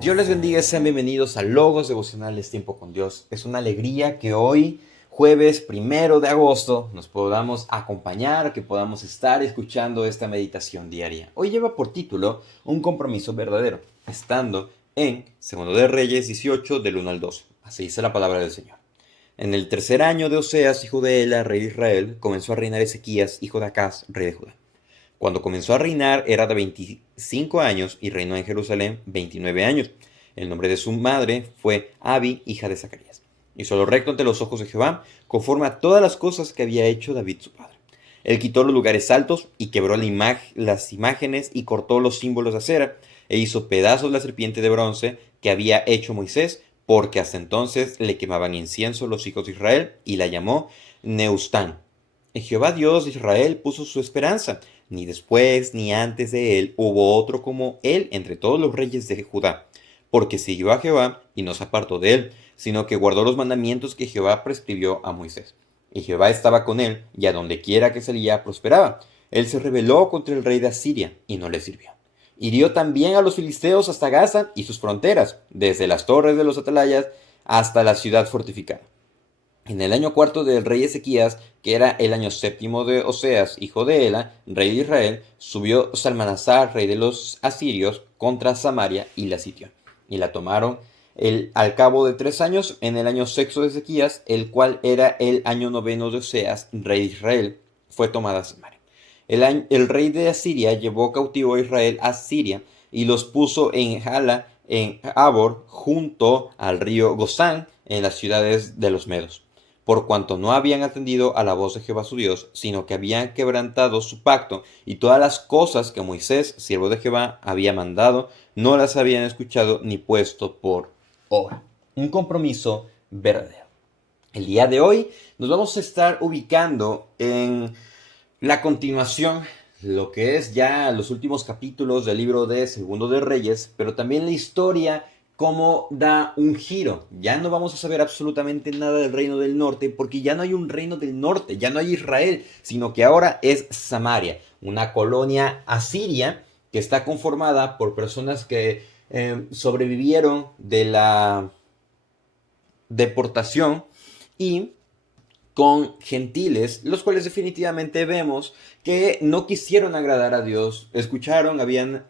Dios les bendiga, sean bienvenidos a Logos Devocionales Tiempo con Dios. Es una alegría que hoy, jueves 1 de agosto, nos podamos acompañar, que podamos estar escuchando esta meditación diaria. Hoy lleva por título Un compromiso verdadero, estando en 2 de Reyes 18 del 1 al 2. Así dice la palabra del Señor. En el tercer año de Oseas, hijo de Ela, rey de Israel, comenzó a reinar Ezequías, hijo de Acaz, rey de Judá. Cuando comenzó a reinar era de 25 años y reinó en Jerusalén 29 años. El nombre de su madre fue Abi, hija de Zacarías. Hizo lo recto ante los ojos de Jehová, conforme a todas las cosas que había hecho David su padre. Él quitó los lugares altos y quebró las imágenes y cortó los símbolos de acera, e hizo pedazos la serpiente de bronce que había hecho Moisés, porque hasta entonces le quemaban incienso los hijos de Israel, y la llamó Neustán. En Jehová Dios de Israel puso su esperanza. Ni después ni antes de él hubo otro como él entre todos los reyes de Judá, porque siguió a Jehová y no se apartó de él, sino que guardó los mandamientos que Jehová prescribió a Moisés. Y Jehová estaba con él, y a donde quiera que salía prosperaba. Él se rebeló contra el rey de Asiria, y no le sirvió. Hirió también a los filisteos hasta Gaza y sus fronteras, desde las torres de los atalayas hasta la ciudad fortificada. En el año cuarto del rey Ezequías, que era el año séptimo de Oseas, hijo de Ela, rey de Israel, subió Salmanasar, rey de los asirios, contra Samaria y la sitió. Y la tomaron al cabo de 3 años, en el año sexto de Ezequías, el cual era el año noveno de Oseas, rey de Israel, fue tomada Samaria. El rey de Asiria llevó cautivo a Israel a Siria y los puso en Hala, en Abor, junto al río Gozán, en las ciudades de los Medos, por cuanto no habían atendido a la voz de Jehová su Dios, sino que habían quebrantado su pacto, y todas las cosas que Moisés, siervo de Jehová, había mandado, no las habían escuchado ni puesto por obra. Un compromiso verdadero. El día de hoy nos vamos a estar ubicando en la continuación, lo que es ya los últimos capítulos del libro de Segundo de Reyes, pero también la historia cómo da un giro. Ya no vamos a saber absolutamente nada del reino del norte, porque ya no hay un reino del norte, ya no hay Israel, sino que ahora es Samaria, una colonia asiria que está conformada por personas que sobrevivieron de la deportación y con gentiles, los cuales definitivamente vemos que no quisieron agradar a Dios, escucharon, habían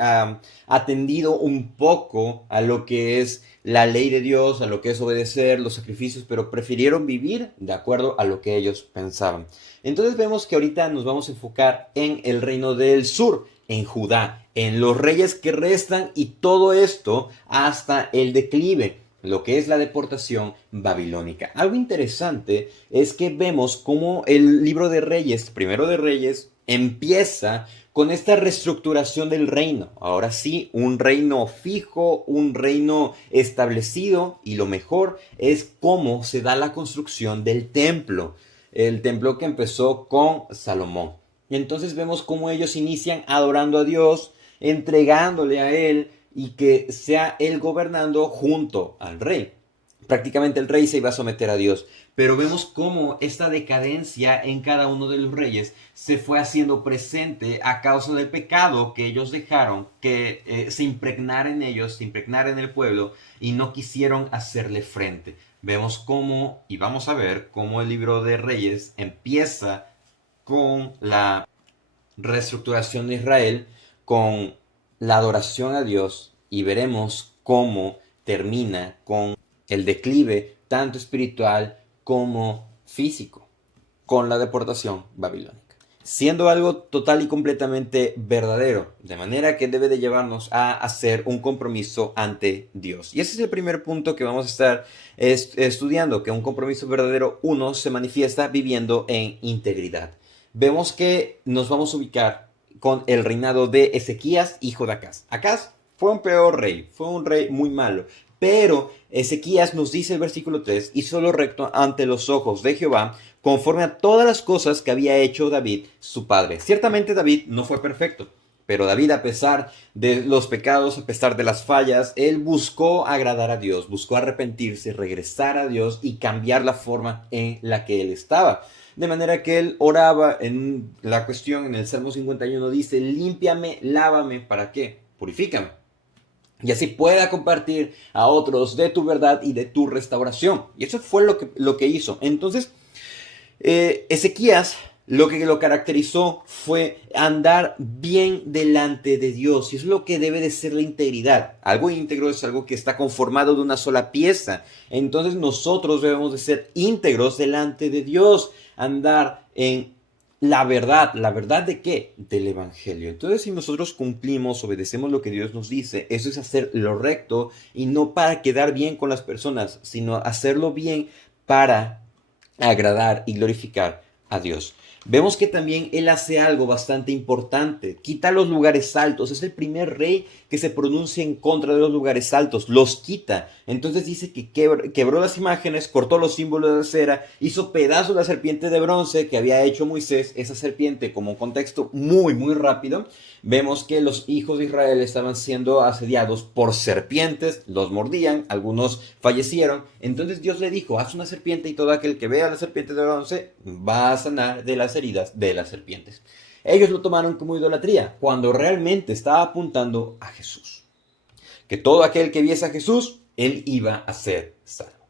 atendido un poco a lo que es la ley de Dios, a lo que es obedecer los sacrificios, pero prefirieron vivir de acuerdo a lo que ellos pensaban. Entonces vemos que ahorita nos vamos a enfocar en el reino del sur, en Judá, en los reyes que restan y todo esto hasta el declive, lo que es la deportación babilónica. Algo interesante es que vemos cómo el libro de Reyes, primero de Reyes, empieza con esta reestructuración del reino. Ahora sí, un reino fijo, un reino establecido, y lo mejor es cómo se da la construcción del templo. El templo que empezó con Salomón. Y entonces vemos cómo ellos inician adorando a Dios, entregándole a Él, y que sea él gobernando junto al rey. Prácticamente el rey se iba a someter a Dios, pero vemos cómo esta decadencia en cada uno de los reyes se fue haciendo presente a causa del pecado que ellos dejaron que se impregnara en ellos, se impregnara en el pueblo, y no quisieron hacerle frente. Vemos cómo, y vamos a ver cómo el libro de Reyes empieza con la reestructuración de Israel, con la adoración a Dios, y veremos cómo termina con el declive tanto espiritual como físico, con la deportación babilónica, siendo algo total y completamente verdadero, de manera que debe de llevarnos a hacer un compromiso ante Dios. Y ese es el primer punto que vamos a estar estudiando, que un compromiso verdadero, uno, se manifiesta viviendo en integridad. Vemos que nos vamos a ubicar con el reinado de Ezequías, hijo de Acaz. Acaz fue un peor rey, fue un rey muy malo, pero Ezequías nos dice el versículo 3, hizo lo recto ante los ojos de Jehová, conforme a todas las cosas que había hecho David, su padre. Ciertamente David no fue perfecto, pero David, a pesar de los pecados, a pesar de las fallas, él buscó agradar a Dios, buscó arrepentirse, regresar a Dios y cambiar la forma en la que él estaba. De manera que él oraba en la cuestión, en el Salmo 51 dice, límpiame, lávame, ¿para qué? Purifícame. y así pueda compartir a otros de tu verdad y de tu restauración. Y eso fue lo que hizo. Entonces, Ezequías lo que lo caracterizó fue andar bien delante de Dios. Y es lo que debe de ser la integridad. Algo íntegro es algo que está conformado de una sola pieza. Entonces nosotros debemos de ser íntegros delante de Dios. Andar en ¿la verdad de qué? Del Evangelio. Entonces, si nosotros cumplimos, obedecemos lo que Dios nos dice, eso es hacer lo recto y no para quedar bien con las personas, sino hacerlo bien para agradar y glorificar a Dios. Vemos que también él hace algo bastante importante. Quita los lugares altos. Es el primer rey que se pronuncia en contra de los lugares altos. Los quita. Entonces dice que quebró las imágenes, cortó los símbolos de cera, hizo pedazos la serpiente de bronce que había hecho Moisés. Esa serpiente, como un contexto muy, muy rápido, vemos que los hijos de Israel estaban siendo asediados por serpientes, los mordían, algunos fallecieron. Entonces Dios le dijo, haz una serpiente y todo aquel que vea la serpiente de bronce va a sanar de las heridas de las serpientes. Ellos lo tomaron como idolatría, cuando realmente estaba apuntando a Jesús. Que todo aquel que viese a Jesús, él iba a ser salvo.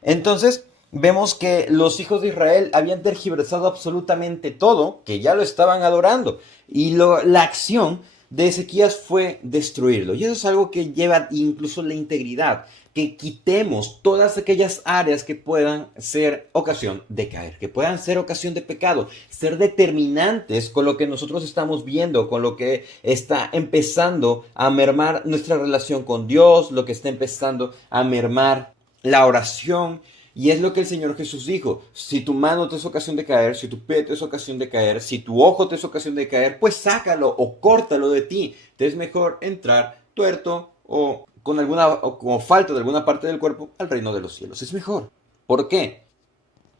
Entonces, vemos que los hijos de Israel habían tergiversado absolutamente todo, que ya lo estaban adorando. Y la acción de Ezequías fue destruirlo. Y eso es algo que lleva incluso la integridad. Que quitemos todas aquellas áreas que puedan ser ocasión de caer, que puedan ser ocasión de pecado, ser determinantes con lo que nosotros estamos viendo, con lo que está empezando a mermar nuestra relación con Dios, lo que está empezando a mermar la oración. Y es lo que el Señor Jesús dijo, si tu mano te es ocasión de caer, si tu pie te es ocasión de caer, si tu ojo te es ocasión de caer, pues sácalo o córtalo de ti. Te es mejor entrar tuerto o con falta de alguna parte del cuerpo al reino de los cielos. Es mejor. ¿Por qué?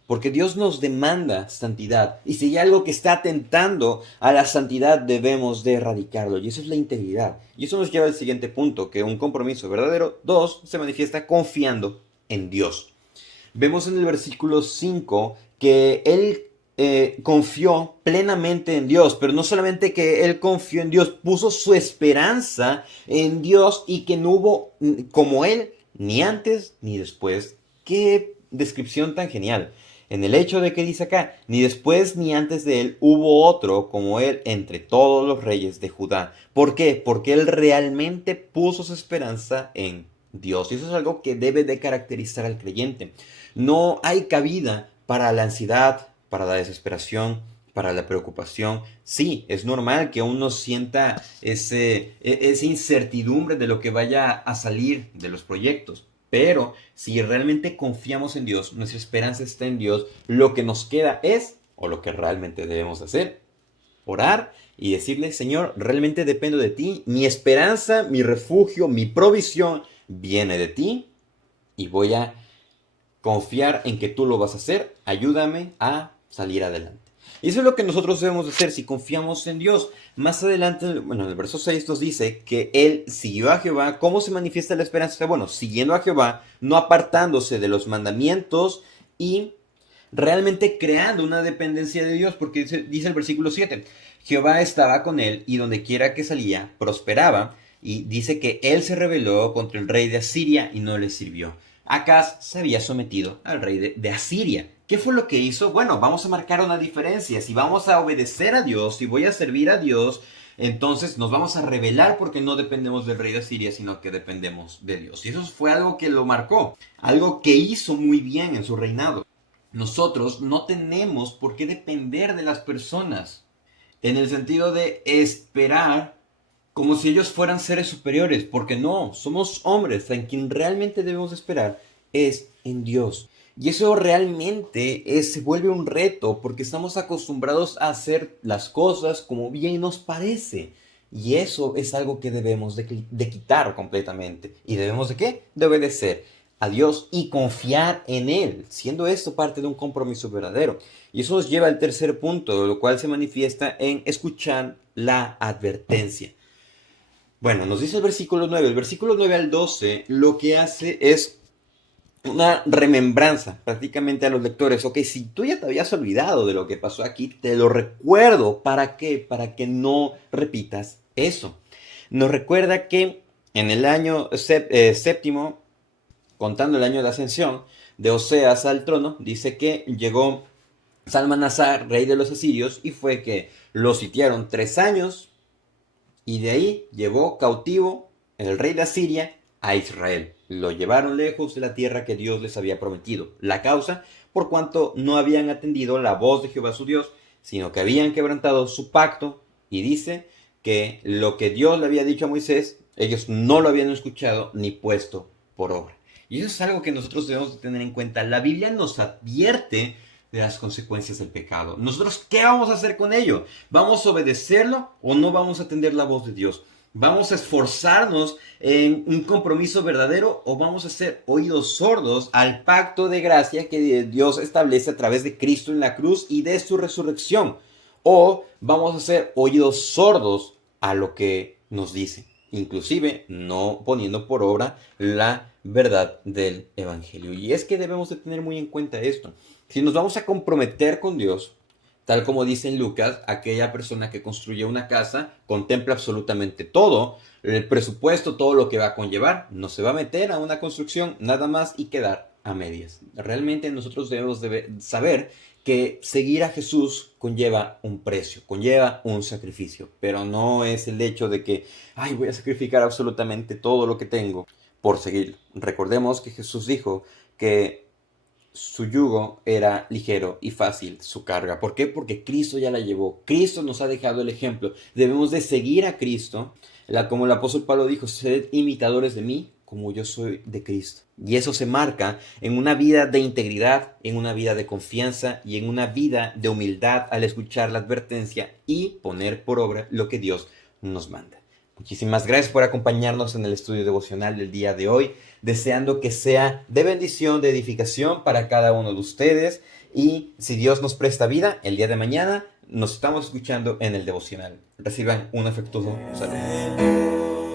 Porque Dios nos demanda santidad. Y si hay algo que está atentando a la santidad, debemos de erradicarlo. Y eso es la integridad. Y eso nos lleva al siguiente punto, que un compromiso verdadero, 2, se manifiesta confiando en Dios. Vemos en el versículo 5 que él confió plenamente en Dios, pero no solamente que él confió en Dios, puso su esperanza en Dios y que no hubo como él ni antes ni después. Qué descripción tan genial. En el hecho de que dice acá, ni después ni antes de él hubo otro como él entre todos los reyes de Judá. ¿Por qué? Porque él realmente puso su esperanza en Dios. Y eso es algo que debe de caracterizar al creyente. No hay cabida para la ansiedad, para la desesperación, para la preocupación. Sí, es normal que uno sienta esa incertidumbre de lo que vaya a salir de los proyectos. Pero si realmente confiamos en Dios, nuestra esperanza está en Dios, lo que nos queda es, o lo que realmente debemos hacer, orar y decirle, Señor, realmente dependo de ti, mi esperanza, mi refugio, mi provisión viene de ti y voy a confiar en que tú lo vas a hacer, ayúdame a salir adelante. Y eso es lo que nosotros debemos hacer si confiamos en Dios. Más adelante, bueno, en el verso 6 nos dice que él siguió a Jehová. ¿Cómo se manifiesta la esperanza? Bueno, siguiendo a Jehová, no apartándose de los mandamientos y realmente creando una dependencia de Dios, porque dice el versículo 7, Jehová estaba con él y donde quiera que salía, prosperaba, y dice que él se rebeló contra el rey de Asiria y no le sirvió. Acaz se había sometido al rey de Asiria. ¿Qué fue lo que hizo? Bueno, vamos a marcar una diferencia. Si vamos a obedecer a Dios, si voy a servir a Dios, entonces nos vamos a rebelar porque no dependemos del rey de Asiria, sino que dependemos de Dios. Y eso fue algo que lo marcó, algo que hizo muy bien en su reinado. Nosotros no tenemos por qué depender de las personas, en el sentido de esperar como si ellos fueran seres superiores, porque no, somos hombres, en quien realmente debemos esperar es en Dios. Y eso realmente se vuelve un reto, porque estamos acostumbrados a hacer las cosas como bien nos parece. Y eso es algo que debemos de quitar completamente. ¿Y debemos de qué? De obedecer a Dios y confiar en Él, siendo esto parte de un compromiso verdadero. Y eso nos lleva al tercer punto, lo cual se manifiesta en escuchar la advertencia. Bueno, nos dice el versículo 9. El versículo 9 al 12 lo que hace es una remembranza prácticamente a los lectores. Ok, si tú ya te habías olvidado de lo que pasó aquí, te lo recuerdo. ¿Para qué? Para que no repitas eso. Nos recuerda que En el año séptimo, contando el año de la ascensión de Oseas al trono, dice que llegó Salmanasar, rey de los asirios, y fue que lo sitiaron 3 años y de ahí llevó cautivo el rey de Asiria a Israel. Lo llevaron lejos de la tierra que Dios les había prometido. La causa, por cuanto no habían atendido la voz de Jehová su Dios, sino que habían quebrantado su pacto, y dice que lo que Dios le había dicho a Moisés, ellos no lo habían escuchado ni puesto por obra. Y eso es algo que nosotros debemos de tener en cuenta. La Biblia nos advierte de las consecuencias del pecado. Nosotros, ¿qué vamos a hacer con ello? ¿Vamos a obedecerlo o no vamos a atender la voz de Dios? ¿Vamos a esforzarnos en un compromiso verdadero o vamos a ser oídos sordos al pacto de gracia que Dios establece a través de Cristo en la cruz y de su resurrección? ¿O vamos a ser oídos sordos a lo que nos dice, inclusive no poniendo por obra la verdad del Evangelio? Y es que debemos de tener muy en cuenta esto. Si nos vamos a comprometer con Dios, tal como dice en Lucas, aquella persona que construye una casa contempla absolutamente todo, el presupuesto, todo lo que va a conllevar. No se va a meter a una construcción nada más y quedar a medias. Realmente nosotros debemos de saber que seguir a Jesús conlleva un precio, conlleva un sacrificio, pero no es el hecho de que, ay, voy a sacrificar absolutamente todo lo que tengo por seguir. Recordemos que Jesús dijo que su yugo era ligero y fácil su carga. ¿Por qué? Porque Cristo ya la llevó. Cristo nos ha dejado el ejemplo. Debemos de seguir a Cristo. Como el apóstol Pablo dijo, sed imitadores de mí como yo soy de Cristo. Y eso se marca en una vida de integridad, en una vida de confianza y en una vida de humildad al escuchar la advertencia y poner por obra lo que Dios nos manda. Muchísimas gracias por acompañarnos en el estudio devocional del día de hoy, deseando que sea de bendición, de edificación para cada uno de ustedes. Y si Dios nos presta vida, el día de mañana nos estamos escuchando en el devocional. Reciban un afectuoso saludo.